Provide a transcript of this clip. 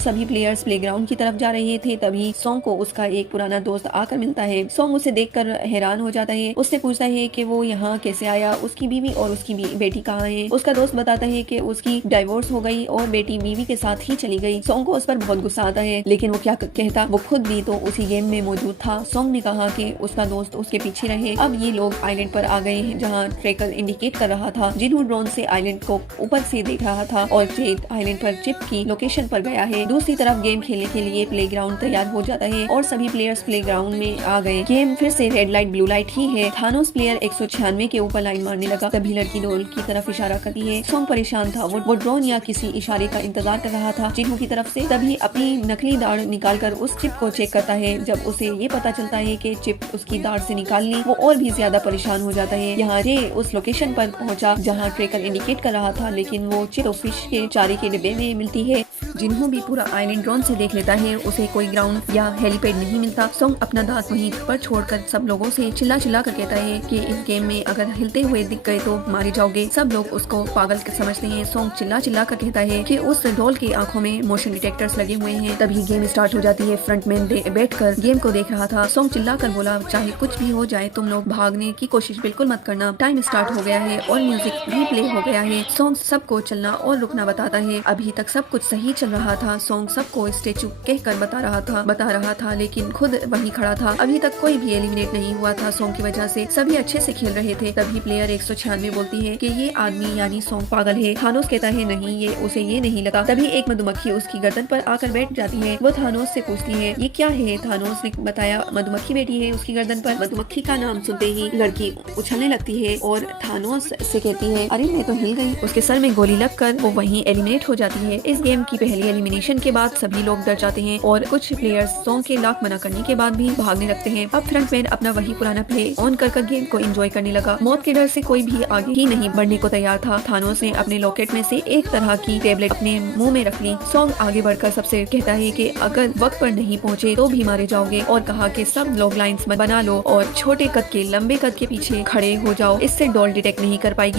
सभी players playground की तरफ जा रहे थे, तभी सॉन्ग को उसका एक पुराना दोस्त आकर मिलता है। सॉन्ग उसे देखकर हैरान हो जाता है। उससे पूछता है कि वो यहाँ कैसे आया, उसकी बीवी और उसकी बेटी कहाँ है। उसका दोस्त बताता है कि उसकी डाइवोर्स हो गई और बेटी बीवी के साथ ही चली गई। सॉन्ग को उस पर बहुत गुस्सा आता है, लेकिन वो क्या कहता, वो खुद भी तो उसी गेम में मौजूद था। सॉन्ग ने कहा कि उसका दोस्त उसके पीछे रहे। अब ये लोग आइलैंड पर आ गए हैं जहाँ ट्रैकर इंडिकेट कर रहा था। जिन्हों ड्रोन से आइलैंड को ऊपर से देख रहा था और जेट आइलैंड पर चिप की लोकेशन पर गया है। दूसरी तरफ गेम खेलने के लिए प्लेग्राउंड तैयार हो जाता है और सभी प्लेयर्स प्लेग्राउंड में आ गए। गेम फिर से रेड लाइट ब्लू लाइट ही है। थानोस प्लेयर 196 के ऊपर लाइन मारने लगा। तभी लड़की डोल की तरफ इशारा करती है। सॉन्ग परेशान था, वो ड्रोन या किसी इशारे का इंतजार कर रहा था जिन्हों की तरफ से। तभी अपनी नकली दाढ़ निकालकर उस चिप को चेक करता है। जब उसे ये पता चलता है कि चिप उसकी दाढ़ से निकालनी, वो और भी ज्यादा परेशान हो जाता है। यहाँ रे उस लोकेशन पर पहुंचा जहाँ ट्रैकर इंडिकेट कर रहा था, लेकिन वो चिप तो फिश के चारे के डिब्बे में मिलती है। जिन्हों भी पूरा आइलैंड ड्रोन से देख लेता है, उसे कोई ग्राउंड या हेलीपैड नहीं मिलता। सॉन्ग अपना दांत वहीं पर छोड़कर सब लोगों से चिल्ला चिल्ला कर कहता है कि इस गेम में अगर हिलते हुए दिख गए तो मारे जाओगे। सब लोग उसको पागल समझते हैं। सॉन्ग चिल्ला चिल्ला कर कहता है कि उस डॉल की आंखों में मोशन डिटेक्टर्स लगे हुए हैं। तभी गेम स्टार्ट हो जाती है। फ्रंटमैन बैठकर गेम को देख रहा था। सॉन्ग चिल्ला कर बोला, चाहे कुछ भी हो जाए तुम लोग भागने की कोशिश बिल्कुल मत करना। टाइम स्टार्ट हो गया है और म्यूजिक भी प्ले हो गया है। सॉन्ग सबको चलना और रुकना बताता है। अभी तक सब कुछ सही चल रहा था। सॉन्ग सबको स्टेचू कहकर बता रहा था, लेकिन खुद वहीं खड़ा था। अभी तक कोई भी एलिमिनेट नहीं हुआ था। सॉन्ग की वजह से सभी अच्छे से खेल रहे थे। तभी प्लेयर 196 बोलती है कि ये आदमी यानी सॉन्ग पागल है। थानोस कहता है नहीं, ये उसे ये नहीं लगा। तभी एक मधुमक्खी उसकी गर्दन पर आकर बैठ जाती है। वो थानोस से पूछती है ये क्या है। थानोस ने बताया मधुमक्खी बैठी है उसकी गर्दन पर। मधुमक्खी का नाम सुनते ही लड़की उछलने लगती है और थानोस से कहती है अरे मैं तो हिल गई। उसके सर में गोली लगकर वो वहीं एलिमिनेट हो जाती है। इस गेम की पहली एलिमिनेशन के बाद सभी लोग डर जाते हैं और कुछ प्लेयर्स सॉन्ग के लाख मना करने के बाद भी भागने लगते हैं। अब फ्रंटमैन अपना वही पुराना प्ले ऑन कर गेम को एंजॉय करने लगा। मौत के डर से कोई भी आगे ही नहीं बढ़ने को तैयार था। थानोस ने अपने लॉकेट में से एक तरह की टेबलेट अपने मुंह में रख ली। सॉन्ग आगे बढ़कर सबसे कहता है कि अगर वक्त पर नहीं पहुंचे तो भी मारे जाओगे और कहा कि सब लोग लाइंस बना लो और छोटे कद के लंबे कद के पीछे खड़े हो जाओ, इससे डॉल डिटेक्ट नहीं कर पाएगी।